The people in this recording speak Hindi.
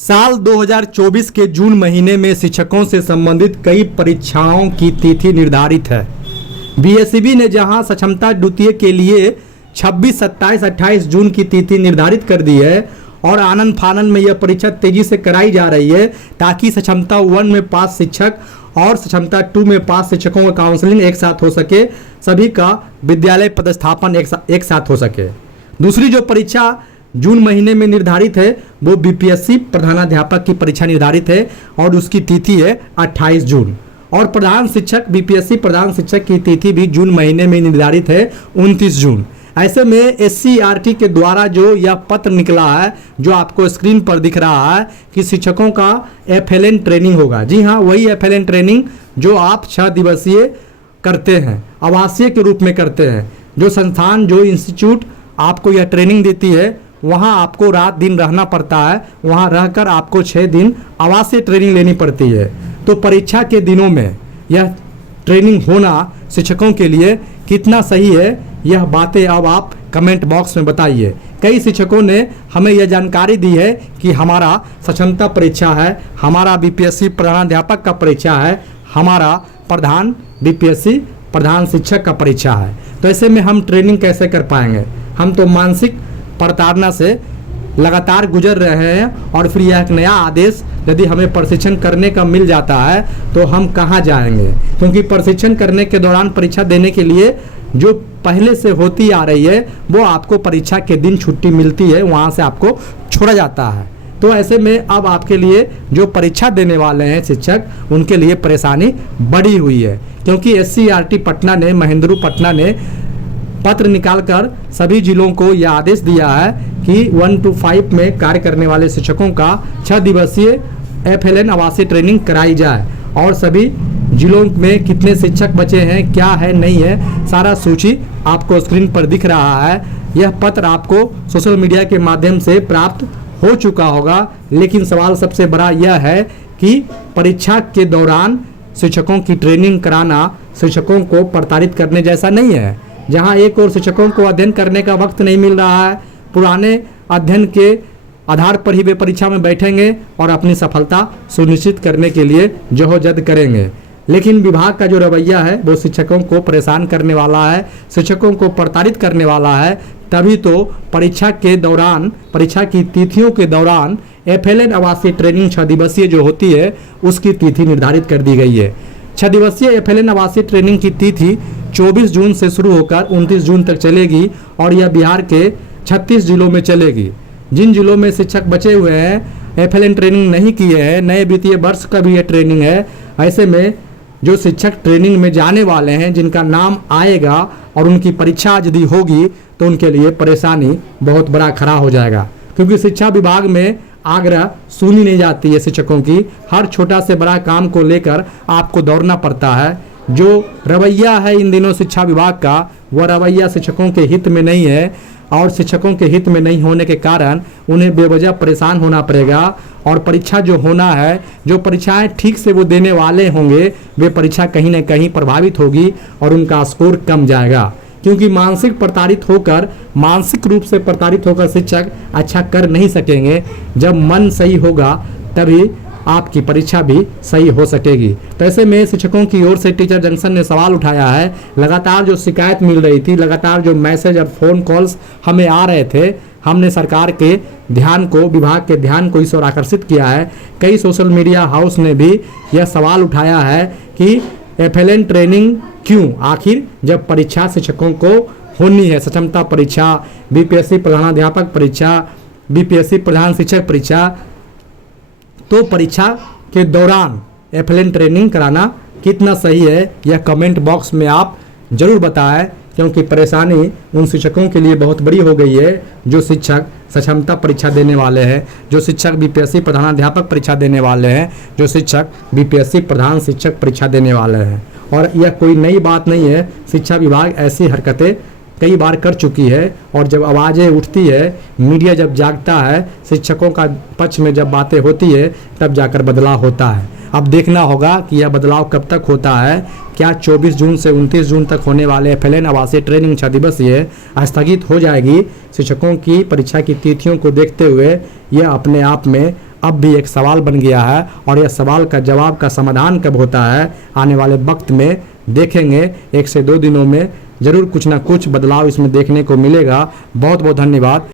साल 2024 के जून महीने में शिक्षकों से संबंधित कई परीक्षाओं की तिथि निर्धारित है। बीएसईबी ने जहां सक्षमता द्वितीय के लिए 26, 27, 28 जून की तिथि निर्धारित कर दी है और आनन फानन में यह परीक्षा तेजी से कराई जा रही है ताकि सक्षमता 1 में पास शिक्षक और सक्षमता 2 में पास शिक्षकों का काउंसलिंग एक साथ हो सके, सभी का विद्यालय पदस्थापन एक साथ हो सके। दूसरी जो परीक्षा जून महीने में निर्धारित है वो बीपीएससी प्रधानाध्यापक की परीक्षा निर्धारित है और उसकी तिथि है 28 जून। और प्रधान शिक्षक बीपीएससी प्रधान शिक्षक की तिथि भी जून महीने में निर्धारित है 29 जून। ऐसे में एससीईआरटी के द्वारा जो यह पत्र निकला है, जो आपको स्क्रीन पर दिख रहा है कि शिक्षकों का एफएलएन ट्रेनिंग होगा। जी हाँ, वही एफएलएन ट्रेनिंग जो आप 6 दिवसीय करते हैं, आवासीय के रूप में करते हैं। जो संस्थान जो इंस्टीट्यूट आपको यह ट्रेनिंग देती है वहाँ आपको रात दिन रहना पड़ता है, वहाँ रहकर आपको 6 दिन आवासीय ट्रेनिंग लेनी पड़ती है। तो परीक्षा के दिनों में यह ट्रेनिंग होना शिक्षकों के लिए कितना सही है, यह बातें अब आप कमेंट बॉक्स में बताइए। कई शिक्षकों ने हमें यह जानकारी दी है कि हमारा सक्षमता परीक्षा है, हमारा बीपीएससी प्रधानाध्यापक का परीक्षा है, हमारा प्रधान बीपीएससी प्रधान शिक्षक का परीक्षा है। तो ऐसे में हम ट्रेनिंग कैसे कर पाएंगे? हम तो मानसिक प्रताड़ना से लगातार गुजर रहे हैं और फिर यह एक नया आदेश यदि हमें प्रशिक्षण करने का मिल जाता है तो हम कहाँ जाएंगे? क्योंकि प्रशिक्षण करने के दौरान परीक्षा देने के लिए जो पहले से होती आ रही है वो आपको परीक्षा के दिन छुट्टी मिलती है, वहाँ से आपको छोड़ा जाता है। तो ऐसे में अब आपके लिए जो परीक्षा देने वाले हैं शिक्षक, उनके लिए परेशानी बढ़ी हुई है। क्योंकि एससीईआरटी पटना ने, महेंद्रू पटना ने पत्र निकालकर सभी जिलों को यह आदेश दिया है कि 1 to 5 में कार्य करने वाले शिक्षकों का 6 दिवसीय एफएलएन आवासीय ट्रेनिंग कराई जाए और सभी जिलों में कितने शिक्षक बचे हैं, क्या है नहीं है, सारा सूची आपको स्क्रीन पर दिख रहा है। यह पत्र आपको सोशल मीडिया के माध्यम से प्राप्त हो चुका होगा। लेकिन सवाल सबसे बड़ा यह है कि परीक्षा के दौरान शिक्षकों की ट्रेनिंग कराना शिक्षकों को प्रताड़ित करने जैसा नहीं है। जहां एक और शिक्षकों को अध्ययन करने का वक्त नहीं मिल रहा है, पुराने अध्ययन के आधार पर ही वे परीक्षा में बैठेंगे और अपनी सफलता सुनिश्चित करने के लिए जद्दोजहद करेंगे। लेकिन विभाग का जो रवैया है वो शिक्षकों को परेशान करने वाला है, शिक्षकों को प्रताड़ित करने वाला है। तभी तो परीक्षा के दौरान, परीक्षा की तिथियों के दौरान एफएलएन आवासीय ट्रेनिंग 6 दिवसीय जो होती है उसकी तिथि निर्धारित कर दी गई है। 6 दिवसीय एफएलएन आवासीय ट्रेनिंग की तिथि 24 जून से शुरू होकर 29 जून तक चलेगी और यह बिहार के 36 जिलों में चलेगी। जिन जिलों में शिक्षक बचे हुए हैं, एफएलएन ट्रेनिंग नहीं किए हैं, नए वित्तीय वर्ष का भी यह ट्रेनिंग है, ऐसे में जो शिक्षक ट्रेनिंग में जाने वाले हैं, जिनका नाम आएगा और उनकी परीक्षा यदि होगी तो उनके लिए परेशानी बहुत बड़ा खड़ा हो जाएगा। क्योंकि शिक्षा विभाग में आग्रह सुनी नहीं जाती है शिक्षकों की। हर छोटा से बड़ा काम को लेकर आपको दौड़ना पड़ता है। जो रवैया है इन दिनों शिक्षा विभाग का, वह रवैया शिक्षकों के हित में नहीं है और शिक्षकों के हित में नहीं होने के कारण उन्हें बेवजह परेशान होना पड़ेगा। और परीक्षा जो होना है, जो परीक्षाएं ठीक से वो देने वाले होंगे, वे परीक्षा कहीं ना कहीं प्रभावित होगी और उनका स्कोर कम जाएगा। क्योंकि मानसिक रूप से प्रताड़ित होकर शिक्षक अच्छा कर नहीं सकेंगे। जब मन सही होगा तभी आपकी परीक्षा भी सही हो सकेगी। तो ऐसे में शिक्षकों की ओर से टीचर जंक्शन ने सवाल उठाया है। लगातार जो शिकायत मिल रही थी, लगातार जो मैसेज और फ़ोन कॉल्स हमें आ रहे थे, हमने सरकार के ध्यान को, विभाग के ध्यान को इस ओर आकर्षित किया है। कई सोशल मीडिया हाउस ने भी यह सवाल उठाया है कि एफएलएन ट्रेनिंग क्यों, आखिर जब परीक्षा शिक्षकों को होनी है, सक्षमता परीक्षा, बीपीएससी प्रधानाध्यापक परीक्षा, बीपीएससी प्रधान शिक्षक परीक्षा, तो परीक्षा के दौरान एफएलएन ट्रेनिंग कराना कितना सही है, यह कमेंट बॉक्स में आप जरूर बताएं। क्योंकि परेशानी उन शिक्षकों के लिए बहुत बड़ी हो गई है जो शिक्षक सक्षमता परीक्षा देने वाले हैं, जो शिक्षक बीपीएससी प्रधानाध्यापक परीक्षा देने वाले हैं, जो शिक्षक बीपीएससी प्रधान शिक्षक परीक्षा देने वाले हैं। और यह कोई नई बात नहीं है, शिक्षा विभाग ऐसी हरकतें कई बार कर चुकी है। और जब आवाज़ें उठती है, मीडिया जब जागता है, शिक्षकों का पक्ष में जब बातें होती है, तब जाकर बदलाव होता है। अब देखना होगा कि यह बदलाव कब तक होता है। क्या 24 जून से 29 जून तक होने वाले एफएलएन आवासीय ट्रेनिंग 6 दिवसीय स्थगित हो जाएगी? शिक्षकों की परीक्षा की तिथियों को देखते हुए यह अपने आप में अब भी एक सवाल बन गया है, और यह सवाल का जवाब का समाधान कब होता है आने वाले वक्त में देखेंगे। 1 से 2 दिनों में ज़रूर कुछ ना कुछ बदलाव इसमें देखने को मिलेगा। बहुत बहुत धन्यवाद।